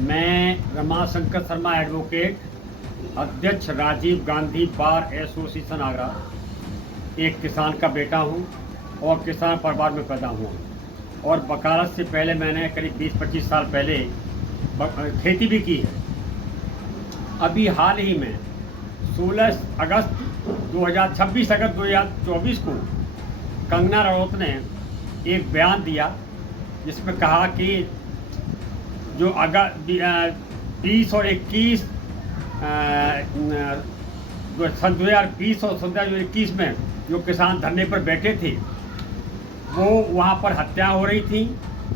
मैं रमाशंकर शर्मा एडवोकेट, अध्यक्ष Rajiv Gandhi bar association Agra, एक किसान का बेटा हूं और किसान परिवार में पैदा हुआ हूं और वकालत से पहले मैंने करीब 20-25 साल पहले खेती भी की है। अभी हाल ही में 26 अगस्त 2024 को कंगना रनौत ने एक बयान दिया जिसमें कहा कि जो अगस्त 20 और 21 सन 2020 और 2021 में जो किसान धरने पर बैठे थे वो वहाँ पर हत्याएं हो रही थी,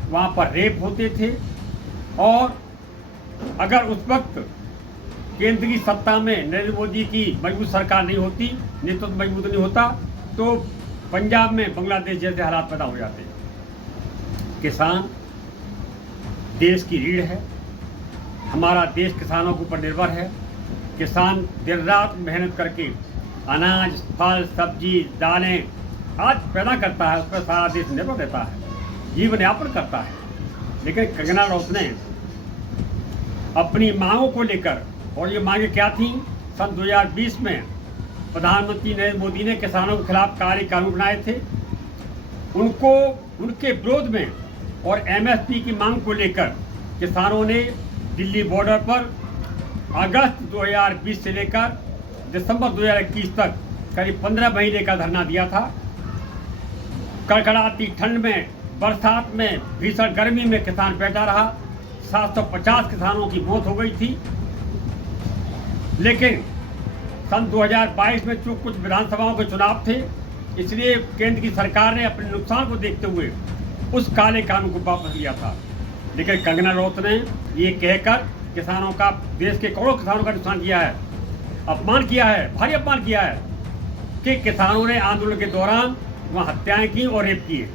वहाँ पर रेप होते थे और अगर उस वक्त केंद्र की सत्ता में नरेंद्र मोदी की मजबूत सरकार नहीं होती, नेतृत्व मजबूत नहीं होता तो पंजाब में बांग्लादेश जैसे हालात पैदा हो जाते। किसान देश की रीढ़ है, हमारा देश किसानों के ऊपर निर्भर है। किसान दिन रात मेहनत करके अनाज, फल, सब्जी, दालें आज पैदा करता है, उस पर सारा देश निर्भर रहता है, जीवन यापन करता है। लेकिन कंगना रनौत ने अपनी मांगों को लेकर, और ये मांगे क्या थी, सन 2020 में प्रधानमंत्री नरेंद्र मोदी ने किसानों के खिलाफ कानून बनाए थे, उनको उनके विरोध में और एमएसपी की मांग को लेकर किसानों ने दिल्ली बॉर्डर पर अगस्त 2020 से लेकर दिसंबर 2021 तक करीब 15 महीने का धरना दिया था। कड़कड़ाती ठंड में, बरसात में, भीषण गर्मी में किसान बैठा रहा। 750 किसानों की मौत हो गई थी। लेकिन सन 2022 में जो कुछ विधानसभाओं के चुनाव थे, इसलिए केंद्र की सरकार ने अपने नुकसान को देखते हुए उस काले कानून को वापस लिया था। लेकिन कंगना रनौत ने ये कहकर किसानों का, देश के करोड़ों किसानों का नुकसान किया है, अपमान किया है, भारी अपमान किया है कि किसानों ने आंदोलन के दौरान वहाँ हत्याएं की और रेप किए।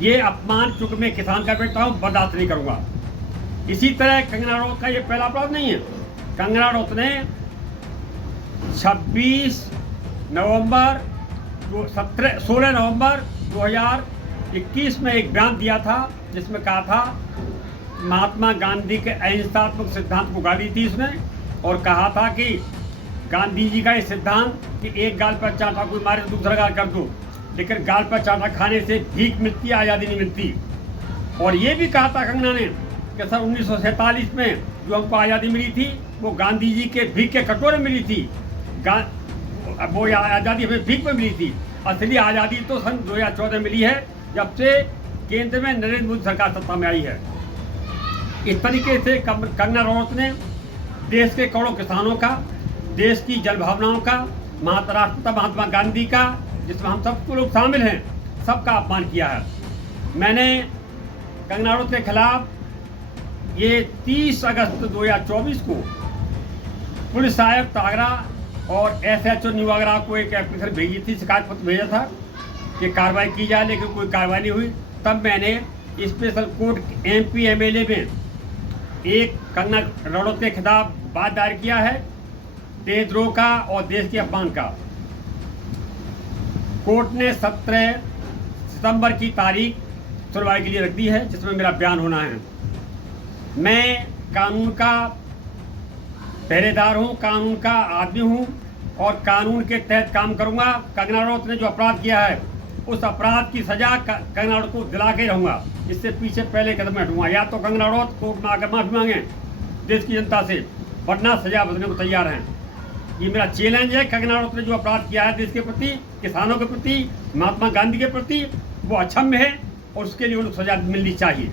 ये अपमान चूंकि मैं किसान का बेटा हूँ बर्दाश्त नहीं करूँगा। इसी तरह कंगना रनौत का ये पहला अपराध नहीं है। कंगना रनौत ने 16 नवंबर 2021 में एक बयान दिया था जिसमें कहा था, महात्मा गांधी के अहिंसात्मक सिद्धांत को गाली दी इसने और कहा था कि गांधी जी का ये सिद्धांत कि एक गाल पर चाटा कोई मारे तो दूसरा गाल कर दो, लेकिन गाल पर चाटा खाने से भीख मिलती है, आज़ादी नहीं मिलती। और ये भी कहा था कंगना ने कि सन 1947 में जो हमको आज़ादी मिली थी वो गांधी जी के भीख के कटोरे मिली थी, वो आज़ादी हमें भीख में मिली थी। असली आज़ादी तो सन 2014 मिली है जब से केंद्र में नरेंद्र मोदी सरकार सत्ता में आई है। इस तरीके से कंगना रनौत ने देश के करोड़ों किसानों का, देश की जल भावनाओं का, राष्ट्रपिता महात्मा गांधी का, जिसमें हम सब लोग शामिल हैं, सबका अपमान किया है। मैंने कंगना रनौत के खिलाफ ये 30 अगस्त 2024 को पुलिस आयुक्त आगरा और SHO न्यू आगरा को एक एप्लीकेशन भेजी थी, शिकायत पत्र भेजा था कि कार्रवाई की जाए, लेकिन कोई कार्रवाई नहीं हुई। तब मैंने स्पेशल कोर्ट MP MLA में एक कंगना रनौत के खिलाफ बात दायर किया है, देशद्रोह का और देश के अपमान का। कोर्ट ने 17 सितंबर की तारीख सुनवाई के लिए रख दी है, जिसमें मेरा बयान होना है। मैं कानून का पहरेदार हूँ, कानून का आदमी हूँ और कानून के तहत काम करूँगा। कंगना रनौत ने जो अपराध किया है उस अपराध की सजा कंगना रनौत को दिला के रहूँगा। इससे पीछे पहले कदम हटूँगा। या तो कंगना रनौत कोर्ट में आकर माफ़ी मांगे देश की जनता से, वरना सजा बदलने को तैयार हैं। ये मेरा चैलेंज है। कंगना रनौत ने जो अपराध किया है देश के प्रति, किसानों के प्रति, महात्मा गांधी के प्रति, वो अक्षम्य है और उसके लिए उनको सजा मिलनी चाहिए।